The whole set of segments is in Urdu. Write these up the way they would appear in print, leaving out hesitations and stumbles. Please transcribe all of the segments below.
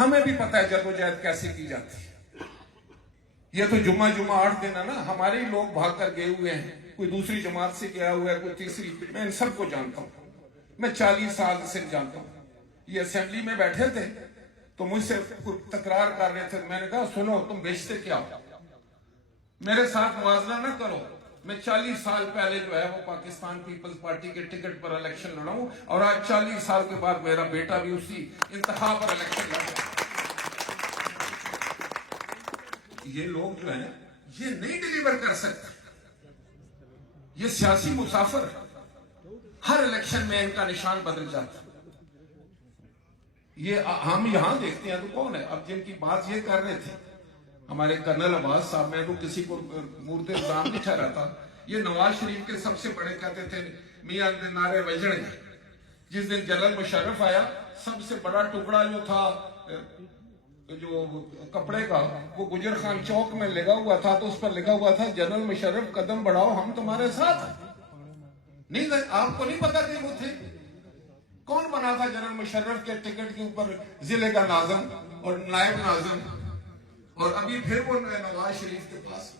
ہمیں بھی پتہ ہے جدوجہد کیسے کی جاتی ہے. یہ تو جمعہ 8 دن ہے نا, ہمارے ہی لوگ بھاگ کر گئے ہوئے ہیں, کوئی دوسری جماعت سے گیا ہوا ہے, کوئی تیسری. میں ان سب کو جانتا ہوں, میں 40 سال سے جانتا ہوں. یہ اسمبلی میں بیٹھے تھے تو مجھ سے تکرار کر رہے تھے. میں نے کہا سنو, تم بیچتے کیا ہو, میرے ساتھ موازنہ نہ کرو. میں 40 سال پہلے جو ہے وہ پاکستان پیپلز پارٹی کے ٹکٹ پر الیکشن لڑا ہوں, اور آج 40 سال کے بعد میرا بیٹا بھی اسی انتخاب پر الیکشن لڑ رہا ہے. یہ لوگ جو ہیں یہ نہیں ڈیلیور کر سکتے. یہ سیاسی مسافر, ہر الیکشن میں ان کا نشان بدل جاتا. یہ ہم یہاں دیکھتے ہیں تو کون ہے اب جن کی بات یہ کر رہے تھے ہمارے کرنل عباس صاحب. میں تو کسی کو مورد الزام نہیں ٹھہراتا. یہ نواز شریف کے سب سے بڑے کہتے تھے میاں نعرے وجڑ گئے. جس دن جنرل مشرف آیا, سب سے بڑا ٹکڑا جو تھا جو کپڑے کا, وہ گجر خان چوک میں لگا ہوا تھا, تو اس پر لکھا ہوا تھا جنرل مشرف قدم بڑھاؤ ہم تمہارے ساتھ. نہیں, آپ کو نہیں پتا کہ وہ تھے کون بنا تھا جنرل مشرف کے ٹکٹ کے اوپر ضلع کا ناظم اور نائب ناظم, اور ابھی پھر وہ نواز شریف کے پاس.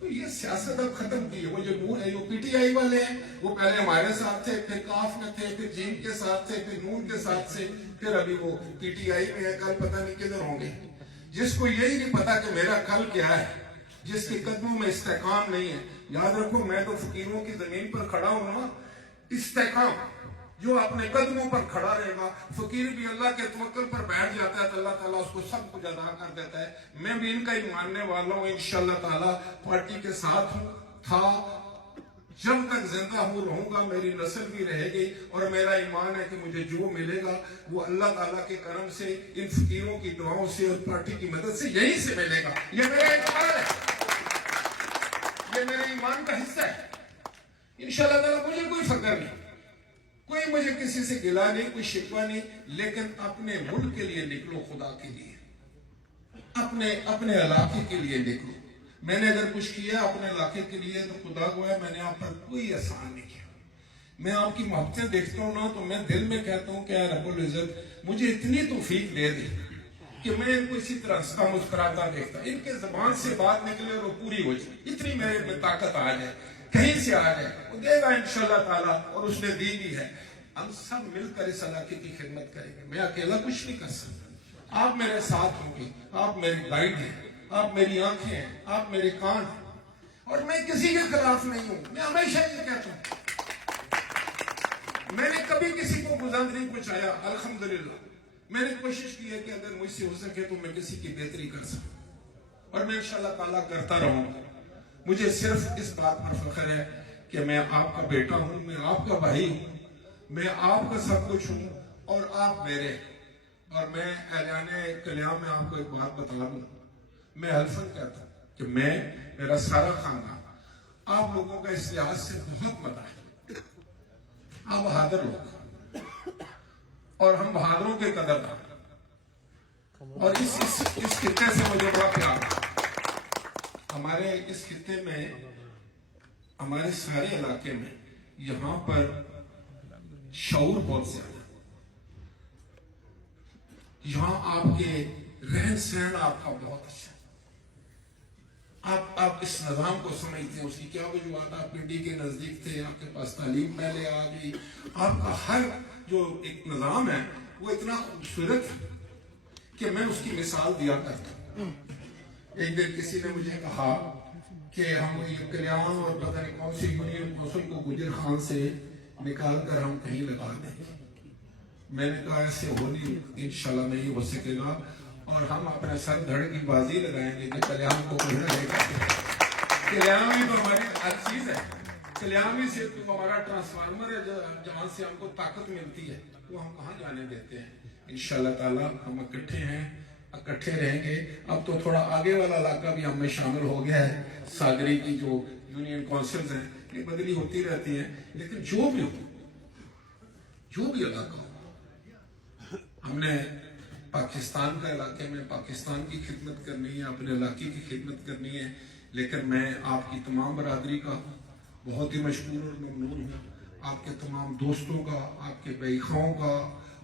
تو یہ سیاست اب ختم کی ہے. وہ جو پی ٹی آئی والے ہیں وہ پہلے ہمارے ساتھ تھے, پھر کاف میں تھے, پھر جیم کے ساتھ تھے, پھر نون کے ساتھ سے, پھر ابھی وہ پی ٹی آئی میں ہے. کل پتہ نہیں کدھر ہوں گے. جس کو یہی نہیں پتا کہ میرا کل کیا ہے, جس کے قدموں میں استحکام نہیں ہے. یاد رکھو, میں تو فقیروں کی زمین پر کھڑا ہوں نا. استحکام جو اپنے قدموں پر کھڑا رہے گا, فقیر بھی اللہ کے توکل پر بیٹھ جاتا ہے تو اللہ تعالیٰ اس کو سب کچھ عطا کر دیتا ہے. میں بھی ان کا ہی ماننے والا ہوں. انشاءاللہ تعالیٰ پارٹی کے ساتھ ہوں, تھا, جب تک زندہ ہوں رہوں گا, میری نسل بھی رہے گی, اور میرا ایمان ہے کہ مجھے جو ملے گا وہ اللہ تعالیٰ کے کرم سے, ان فقیروں کی دعاؤں سے اور پارٹی کی مدد سے یہیں سے ملے گا. یہ میرا ایمان ہے, یہ میرے ایمان کا حصہ ہے. انشاءاللہ تعالیٰ مجھے کوئی فکر نہیں, کوئی مجھے کسی سے گلا نہیں, کوئی شکوہ نہیں, لیکن اپنے ملک کے لیے نکلو, خدا کے لیے, اپنے علاقے کے لیے نکلو. میں نے اگر کچھ کیا اپنے علاقے کے لیے تو خدا گویا میں نے آپ پر کوئی احسان نہیں کیا. میں آپ کی محبتیں دیکھتا ہوں نا تو میں دل میں کہتا ہوں کہ اے رب العزت مجھے اتنی توفیق دے دے کہ میں ان کو اسی طرح ہنستا مسکراتا دیکھتا, ان کے زبان سے بات نکلے اور وہ پوری ہو جائے, اتنی میرے میں طاقت آ جائے, کہیں سے آ جائے, وہ دے گا انشاءاللہ تعالیٰ, اور اس نے دی بھی ہے. ہم سب مل کر اس علاقے کی خدمت کریں گے. میں اکیلا کچھ نہیں کر سکتا. آپ میرے ساتھ ہوں گے, آپ میری گائیڈ ہیں, آپ میری آنکھیں ہیں, آپ میرے کان ہیں, اور میں کسی کے خلاف نہیں ہوں. میں ہمیشہ یہ کہتا ہوں, میں نے کبھی کسی کو گزند نہیں پہنچایا. الحمدللہ میں نے کوشش کی ہے کہ اگر مجھ سے ہو سکے تو میں کسی کی بہتری کر سکوں, اور میں انشاءاللہ تعالیٰ کرتا رہوں گا. مجھے صرف اس بات پر فخر ہے کہ میں آپ کا بیٹا ہوں, میں آپ کا بھائی ہوں, میں آپ کا سب کچھ ہوں, اور آپ میرے. اور میں اعلان کلیام میں آپ کو ایک بات بتا دوں, میں حلفاً کہتا ہوں کہ میں, میرا سارا خاندان آپ لوگوں کا اس لحاظ سے بہت مدح ہے. آپ بہادر لوگ, اور ہم بہادروں کے قدردان, اور اس خطے سے مجھے بڑا پیار ہے. ہمارے اس خطے میں, ہمارے سارے علاقے میں یہاں پر شعور بہت زیادہ. یہاں آپ کے رہن سہن آپ کا بہت اچھا. آپ اس نظام کو سمجھتے ہیں, اس کی کیا وجوہات. آپ پنڈی کے نزدیک تھے, آپ کے پاس تعلیم پہلے آ گئی, آپ کا ہر جو ایک نظام ہے وہ اتنا خوبصورت ہے کہ میں اس کی مثال دیا کرتا ہوں. ایک دن کسی نے مجھے کہا کہ ہم یہ کلیان اور پتہ نہیں کون سی یونین کونسل کو گجر خان سے نکال کر ہم کہیں لگا دیں. میں نے کہا ایسے ہو نہیں, انشاءاللہ نہیں ہو سکے گا, اور ہم اپنے سر دھڑ کی بازی لگائیں گے کہ کلیان کو گجر لے کر. کلیان میں تو ہماری ہر چیز ہے, کلیان میں سے تو ہمارا ٹرانسفارمر ہے جہاں سے ہم کو طاقت ملتی ہے, وہ ہم کہاں جانے دیتے ہیں. انشاءاللہ تعالیٰ ہم اکٹھے ہیں, اکٹھے رہیں گے. اب تو تھوڑا آگے والا علاقہ بھی ہم میں شامل ہو گیا ہے. ساگری کی جو یونین کونسلز ہیں یہ بدلی ہوتی رہتی ہیں, لیکن جو بھی ہو, جو بھی علاقہ ہو, ہم نے پاکستان کا علاقے میں پاکستان کی خدمت کرنی ہے, اپنے علاقے کی خدمت کرنی ہے. لیکن میں آپ کی تمام برادری کا بہت ہی مشکور اور ممنون ہوں, آپ کے تمام دوستوں کا, آپ کے بھائی خاؤں کا,